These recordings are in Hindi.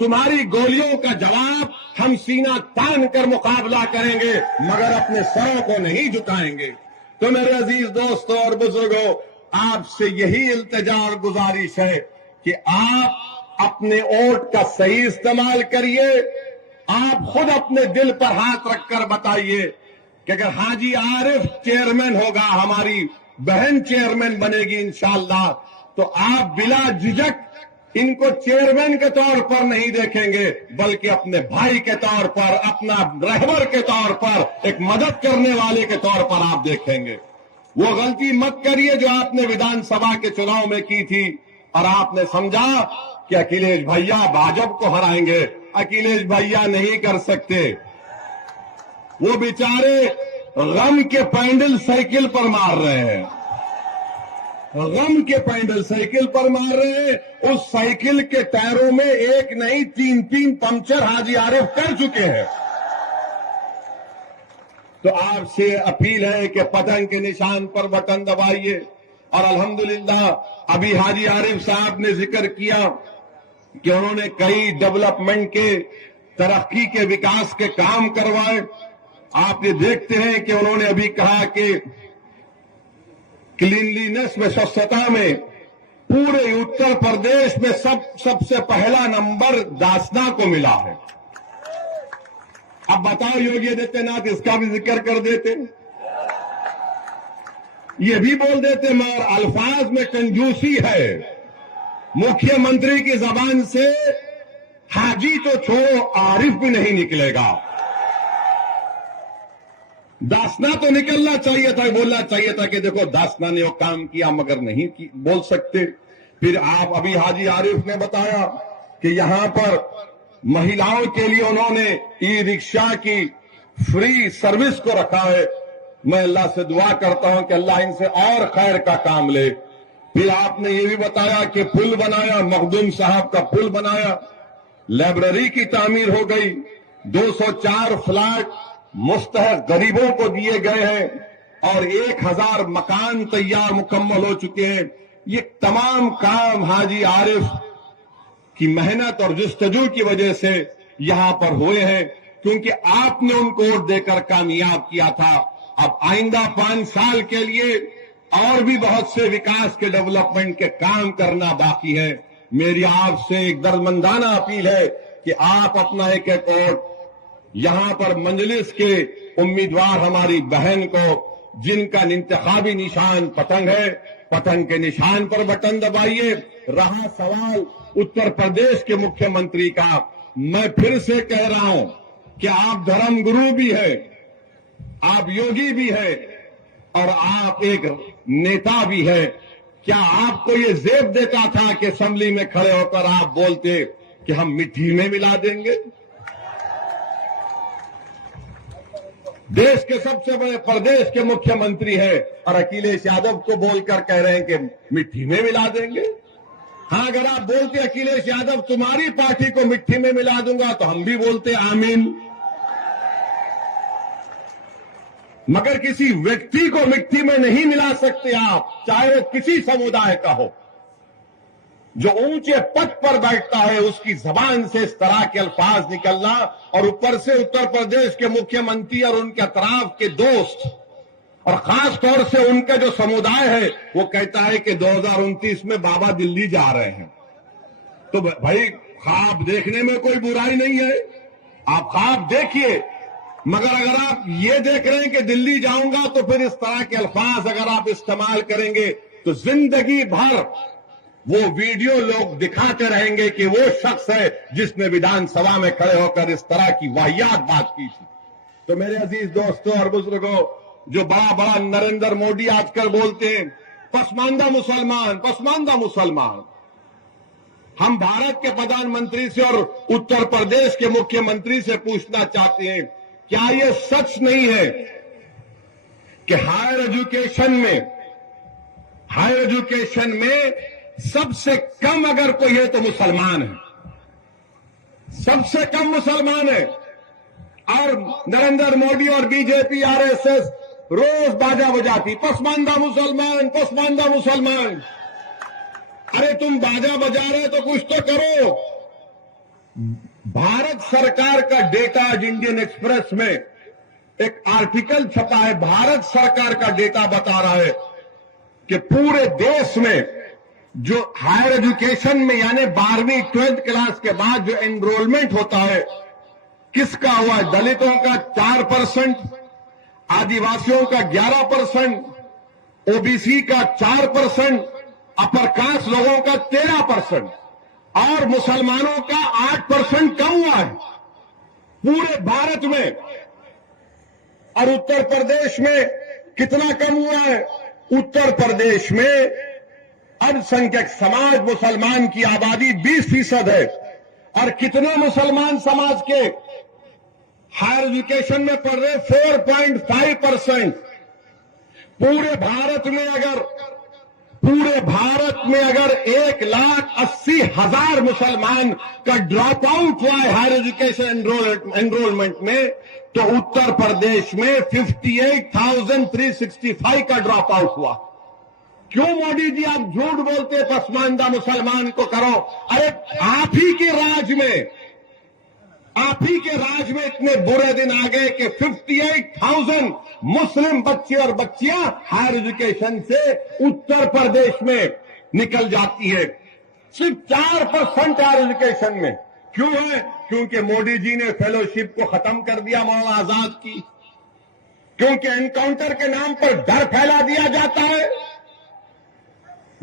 तुम्हारी गोलियों का जवाब हम सीना तान कर मुकाबला करेंगे, मगर अपने सरों को नहीं झुकाएंगे। तो मेरे अजीज दोस्तों और बुजुर्गों, आपसे यही इल्तिजा और गुजारिश है कि आप अपने वोट का सही इस्तेमाल करिए। आप खुद अपने दिल पर हाथ रखकर बताइए कि अगर हाजी आरिफ चेयरमैन होगा, हमारी बहन चेयरमैन बनेगी इंशाअल्लाह, तो आप बिला झिझक इनको चेयरमैन के तौर पर नहीं देखेंगे, बल्कि अपने भाई के तौर पर, अपना रहबर के तौर पर, एक मदद करने वाले के तौर पर आप देखेंगे। वो गलती मत करिए जो आपने विधानसभा के चुनाव में की थी और आपने समझा कि अखिलेश भैया भाजपा को हराएंगे। अखिलेश भैया नहीं कर सकते। वो बेचारे गम के पैंडल साइकिल पर मार रहे हैं, गम के पैंडल साइकिल पर मार रहे हैं। उस साइकिल के टायरों में एक नहीं 3-3 पंक्चर हाजी आरिफ कर चुके हैं। तो आपसे अपील है कि पतंग के निशान पर बटन दबाइए। और अल्हम्दुलिल्लाह अभी हाजी आरिफ साहब ने जिक्र किया कि उन्होंने कई डेवलपमेंट के, तरक्की के, विकास के काम करवाए। आप ये देखते हैं कि उन्होंने अभी कहा कि क्लीनलीनेस में, स्वच्छता में पूरे उत्तर प्रदेश में सबसे पहला नंबर दासना को मिला है। अब बताओ योगी आदित्यनाथ इसका भी जिक्र कर देते, ये भी बोल देते, मगर अल्फाज में कंजूसी है। मुख्यमंत्री की जबान से हाजी तो छोड़ो, आरिफ भी नहीं निकलेगा। दासना तो निकलना चाहिए था, बोलना चाहिए था कि देखो दासना ने वो काम किया, मगर नहीं बोल सकते। फिर आप अभी हाजी आरिफ ने बताया कि यहां पर महिलाओं के लिए उन्होंने ई रिक्शा की फ्री सर्विस को रखा है। मैं अल्लाह से दुआ करता हूं कि अल्लाह इनसे और खैर का काम ले। फिर आपने ये भी बताया कि पुल बनाया, मखदूम साहब का पुल बनाया, लाइब्रेरी की तामीर हो गई, 204 फ्लैट मुस्तहक गरीबों को दिए गए हैं और 1000 मकान तैयार मुकम्मल हो चुके हैं। ये तमाम काम हाजी आरिफ की मेहनत और जुस्तजू की वजह से यहां पर हुए हैं, क्योंकि आपने उनको वोट देकर कामयाब किया था। अब आइंदा 5 साल के लिए और भी बहुत से विकास के, डेवलपमेंट के काम करना बाकी है। मेरी आपसे एक दर्दमंदाना अपील है कि आप अपना एक एक वोट यहां पर मंजलिस के उम्मीदवार हमारी बहन को, जिनका इंतखाबी निशान पतंग है, पतंग के निशान पर बटन दबाइए। रहा सवाल उत्तर प्रदेश के मुख्यमंत्री का, मैं फिर से कह रहा हूं कि आप धर्मगुरु भी है, आप योगी भी है और आप एक नेता भी है। क्या आपको ये जेब देता था कि असेंबली में खड़े होकर आप बोलते कि हम मिट्टी में मिला देंगे? देश के सबसे बड़े प्रदेश के मुख्यमंत्री है और अखिलेश यादव को बोलकर कह रहे हैं कि मिट्टी में मिला देंगे। हाँ, अगर आप बोलते अखिलेश यादव तुम्हारी पार्टी को मिट्टी में मिला दूंगा तो हम भी बोलते आमीन, मगर किसी व्यक्ति को मिट्टी में नहीं मिला सकते आप, चाहे वो किसी समुदाय का हो। जो ऊंचे पद पर बैठता है उसकी जबान से इस तरह के अल्फाज निकलना, और ऊपर से उत्तर प्रदेश के मुख्यमंत्री और उनके अतराफ के दोस्त और खास तौर से उनका जो समुदाय है वो कहता है कि 2029 में बाबा दिल्ली जा रहे हैं। तो भाई ख्वाब देखने में कोई बुराई नहीं है, आप ख्वाब देखिए, मगर अगर आप ये देख रहे हैं कि दिल्ली जाऊंगा तो फिर इस तरह के अल्फाज अगर आप इस्तेमाल करेंगे तो जिंदगी भर वो वीडियो लोग दिखाते रहेंगे कि वो शख्स है जिसने विधानसभा में खड़े होकर इस तरह की वाहियात बात की थी। तो मेरे अजीज दोस्तों और बुजुर्गों, जो बड़ा बड़ा नरेंद्र मोदी आजकल बोलते हैं पसमानदा मुसलमान, पसमानदा मुसलमान, हम भारत के प्रधानमंत्री से और उत्तर प्रदेश के मुख्यमंत्री से पूछना चाहते हैं, क्या ये सच नहीं है कि हायर एजुकेशन में सबसे कम अगर कोई है तो मुसलमान है, सबसे कम मुसलमान है। और नरेंद्र मोदी और बीजेपी आरएसएस रोज बाजा बजाती पसमानदा मुसलमान, पसमानदा मुसलमान। अरे तुम बाजा बजा रहे तो कुछ तो करो। भारत सरकार का डेटा आज इंडियन एक्सप्रेस में एक आर्टिकल छपा है। भारत सरकार का डेटा बता रहा है कि पूरे देश में जो हायर एजुकेशन में यानी 12वीं 12th क्लास के बाद जो एनरोलमेंट होता है किसका हुआ है? दलितों का 4%, आदिवासियों का 11%, ओबीसी का 4%, अपर कास्ट लोगों का 13% और मुसलमानों का 8% कम हुआ है पूरे भारत में। और उत्तर प्रदेश में कितना कम हुआ है? उत्तर प्रदेश में अल्पसंख्यक समाज मुसलमान की आबादी 20% है और कितने मुसलमान समाज के हायर एजुकेशन में पढ़ रहे? 4.5%। पूरे भारत में अगर 1,80,000 मुसलमान का ड्रॉप आउट हुआ है हायर एजुकेशन एनरोलमेंट में, तो उत्तर प्रदेश में 58,365 का ड्रॉप आउट हुआ। क्यों मोदी जी आप झूठ बोलते? पसमानदा मुसलमान को करो। अरे आप ही के राज में इतने बुरे दिन आ गए कि 58,000 मुस्लिम बच्चे और बच्चियां हायर एजुकेशन से उत्तर प्रदेश में निकल जाती है। सिर्फ 4% हायर एजुकेशन में। क्यों है? क्योंकि मोदी जी ने फेलोशिप को खत्म कर दिया मौलाना आजाद की, क्योंकि एनकाउंटर के नाम पर डर फैला दिया जाता है,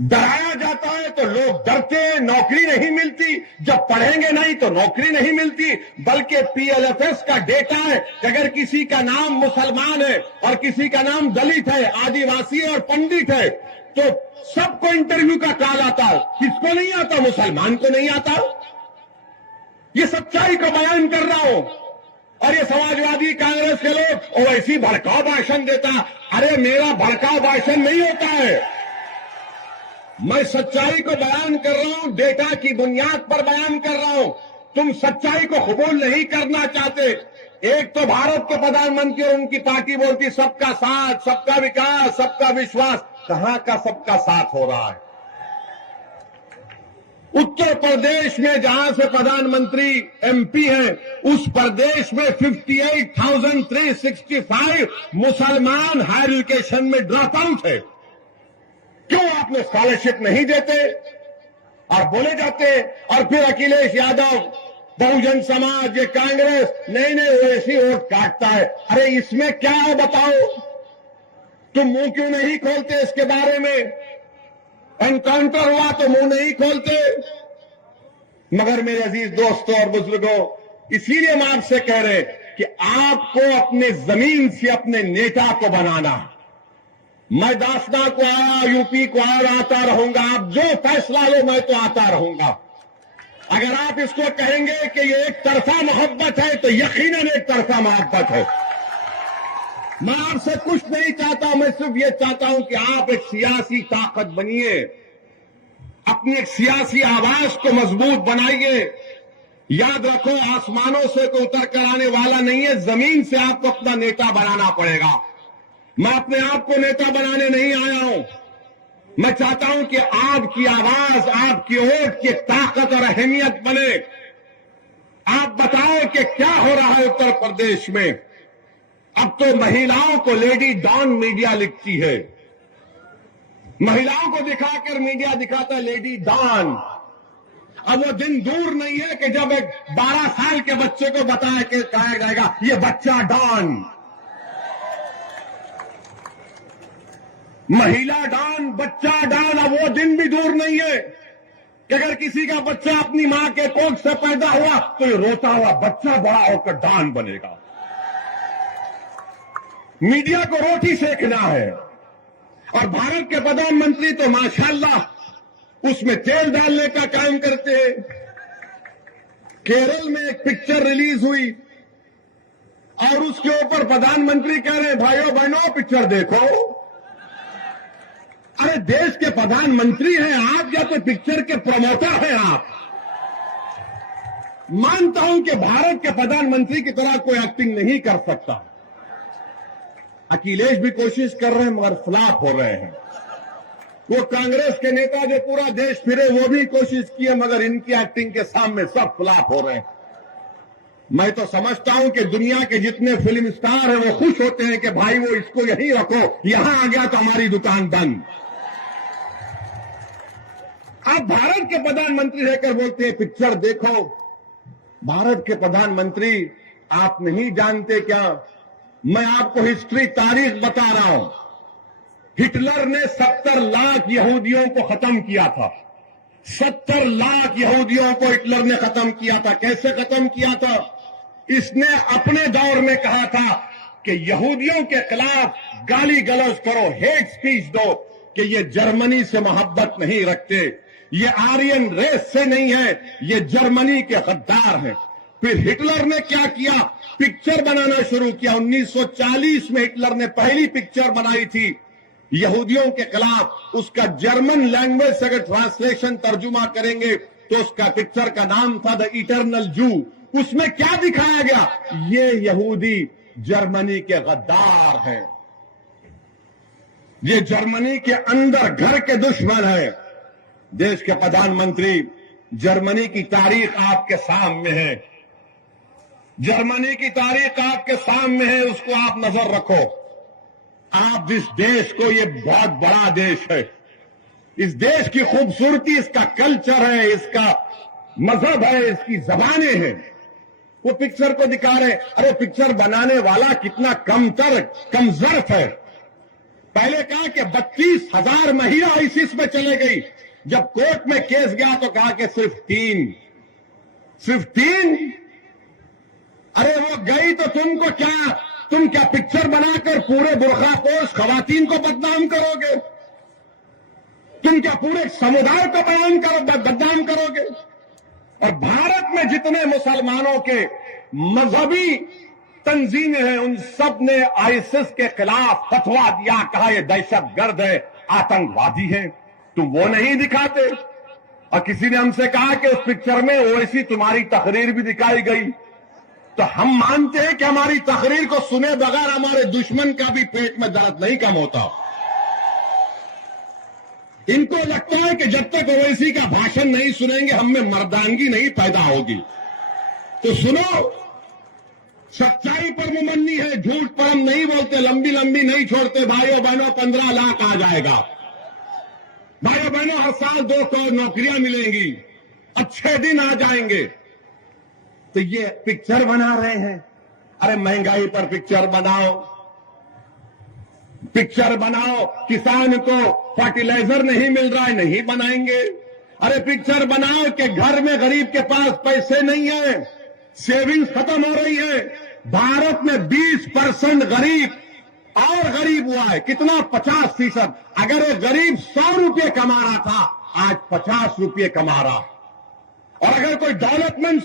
डराया जाता है तो लोग डरते हैं, नौकरी नहीं मिलती। जब पढ़ेंगे नहीं तो नौकरी नहीं मिलती। बल्कि पीएलएफएस का डेटा है कि अगर किसी का नाम मुसलमान है और किसी का नाम दलित है, आदिवासी है और पंडित है तो सबको इंटरव्यू का कॉल आता है। किसको नहीं आता? मुसलमान को नहीं आता। ये सच्चाई को बयान कर रहा हूं। और ये समाजवादी कांग्रेस के लोग और ऐसी भड़काऊ भाषण देता। अरे मेरा भड़काऊ भाषण नहीं होता है, मैं सच्चाई को बयान कर रहा हूं, डेटा की बुनियाद पर बयान कर रहा हूं। तुम सच्चाई को कबूल नहीं करना चाहते। एक तो भारत के प्रधानमंत्री और उनकी पार्टी बोलती सबका साथ, सबका विकास, सबका विश्वास। कहां का सबका साथ हो रहा है? उत्तर प्रदेश में जहां से प्रधानमंत्री एमपी हैं, उस प्रदेश में 58,365 मुसलमान हायर एजुकेशन में ड्रॉप आउट है। क्यों आपने स्कॉलरशिप नहीं देते और बोले जाते? और फिर अखिलेश यादव, बहुजन समाज, ये कांग्रेस नहीं वो ऐसी वोट काटता है। अरे इसमें क्या है बताओ? तुम मुंह क्यों नहीं खोलते इसके बारे में? एनकाउंटर हुआ तो मुंह नहीं खोलते। मगर मेरे अजीज दोस्तों और बुजुर्गों, इसीलिए हम आपसे कह रहे हैं कि आपको अपने जमीन से अपने नेता को बनाना। मैं दासना को आया, यूपी को आया, आता रहूंगा। आप जो फैसला लो मैं तो आता रहूंगा। अगर आप इसको कहेंगे कि ये एक तरफा मोहब्बत है तो यकीनन एक तरफा मोहब्बत है। मैं आपसे कुछ नहीं चाहता, मैं सिर्फ ये चाहता हूं कि आप एक सियासी ताकत बनिए, अपनी एक सियासी आवाज को मजबूत बनाइए। याद रखो, आसमानों से कोई उतर कर आने वाला नहीं है, जमीन से आपको अपना नेता बनाना पड़ेगा। मैं अपने आप को नेता बनाने नहीं आया हूं। मैं चाहता हूं कि आपकी आवाज, आपकी वोट की ताकत और अहमियत बने। आप बताएं कि क्या हो रहा है उत्तर प्रदेश में। अब तो महिलाओं को लेडी डॉन मीडिया लिखती है। महिलाओं को दिखाकर मीडिया दिखाता है लेडी डॉन। अब वो दिन दूर नहीं है कि जब एक 12 साल के बच्चे को बताया कि कहा जाएगा ये बच्चा डॉन, महिला डॉन, बच्चा डॉन। अब वो दिन भी दूर नहीं है कि अगर किसी का बच्चा अपनी मां के कोख से पैदा हुआ तो ये रोता हुआ बच्चा बड़ा होकर डॉन बनेगा। मीडिया को रोटी सेकना है। और भारत के प्रधानमंत्री तो माशाल्लाह उसमें तेल डालने का काम करते हैं। केरल में एक पिक्चर रिलीज हुई और उसके ऊपर प्रधानमंत्री कह रहे हैं भाइयों बहनों पिक्चर देखो। अरे देश के प्रधानमंत्री हैं आप या तो पिक्चर के प्रमोटर हैं आप। मानता हूं कि भारत के प्रधानमंत्री की तरह कोई एक्टिंग नहीं कर सकता। अखिलेश भी कोशिश कर रहे हैं मगर फ्लॉप हो रहे हैं। वो कांग्रेस के नेता जो पूरा देश फिरे वो भी कोशिश किए, मगर इनकी एक्टिंग के सामने सब फ्लॉप हो रहे हैं। मैं तो समझता हूं कि दुनिया के जितने फिल्म स्टार हैं वो खुश होते हैं कि भाई वो इसको यहीं रखो, यहां आ गया तो हमारी दुकान बंद। आप भारत के प्रधानमंत्री रहकर बोलते हैं पिक्चर देखो। भारत के प्रधानमंत्री आप नहीं जानते क्या? मैं आपको हिस्ट्री तारीख बता रहा हूं। हिटलर ने 70 लाख यहूदियों को खत्म किया था। 70 लाख यहूदियों को हिटलर ने खत्म किया था। कैसे खत्म किया था? इसने अपने दौर में कहा था कि यहूदियों के खिलाफ गाली गलौज करो, हेट स्पीच दो कि ये जर्मनी से मोहब्बत नहीं रखते, ये आर्यन रेस से नहीं है, ये जर्मनी के गद्दार हैं। फिर हिटलर ने क्या किया? पिक्चर बनाना शुरू किया। 1940 में हिटलर ने पहली पिक्चर बनाई थी यहूदियों के खिलाफ। उसका जर्मन लैंग्वेज से अगर ट्रांसलेशन तर्जुमा करेंगे तो उसका पिक्चर का नाम था द इटर्नल जू। उसमें क्या दिखाया गया? ये यहूदी जर्मनी के गद्दार हैं, ये जर्मनी के अंदर घर के दुश्मन हैं। देश के प्रधानमंत्री, जर्मनी की तारीख आपके सामने है, जर्मनी की तारीख आपके सामने है, उसको आप नजर रखो। आप जिस देश को, ये बहुत बड़ा देश है, इस देश की खूबसूरती, इसका कल्चर है, इसका मजहब है, इसकी जबानें हैं, वो पिक्चर को दिखा रहे। अरे पिक्चर बनाने वाला कितना कमजर्फ है। पहले कहा कि 32,000 महिला आईसीस में चले गई, जब कोर्ट में केस गया तो कहा कि सिर्फ 3। अरे वो गई तो तुम क्या पिक्चर बनाकर पूरे बुरखापोश खवातीन को बदनाम करोगे? तुम क्या पूरे समुदाय को बदनाम करोगे? और भारत में जितने मुसलमानों के मजहबी तंजीमें हैं उन सब ने आईएसएस के खिलाफ फतवा दिया, कहा ये दहशतगर्द है, आतंकवादी है। तुम वो नहीं दिखाते। और किसी ने हमसे कहा कि उस पिक्चर में ओवैसी तुम्हारी तकरीर भी दिखाई गई, तो हम मानते हैं कि हमारी तकरीर को सुने बगैर हमारे दुश्मन का भी पेट में दर्द नहीं कम होता। इनको लगता है कि जब तक ओवैसी का भाषण नहीं सुनेंगे हम में मर्दानगी नहीं पैदा होगी। तो सुनो, सच्चाई पर मुमन्नी है, झूठ पर हम नहीं बोलते, लंबी लंबी नहीं छोड़ते। भाइयों बहनों 15 लाख आ जाएगा। भाइयों बहनों हर साल 2 करोड़ नौकरियां मिलेंगी, अच्छे दिन आ जाएंगे। तो ये पिक्चर बना रहे हैं। अरे महंगाई पर पिक्चर बनाओ, किसान को फर्टिलाइजर नहीं मिल रहा है, नहीं बनाएंगे। अरे पिक्चर बनाओ कि घर में गरीब के पास पैसे नहीं है, सेविंग्स खत्म हो रही है। भारत में 20% गरीब हुआ है। कितना? 50%। अगर एक गरीब 100 रुपये कमा रहा था, आज 50 रुपये कमा रहा। और अगर कोई डेवलपमेंट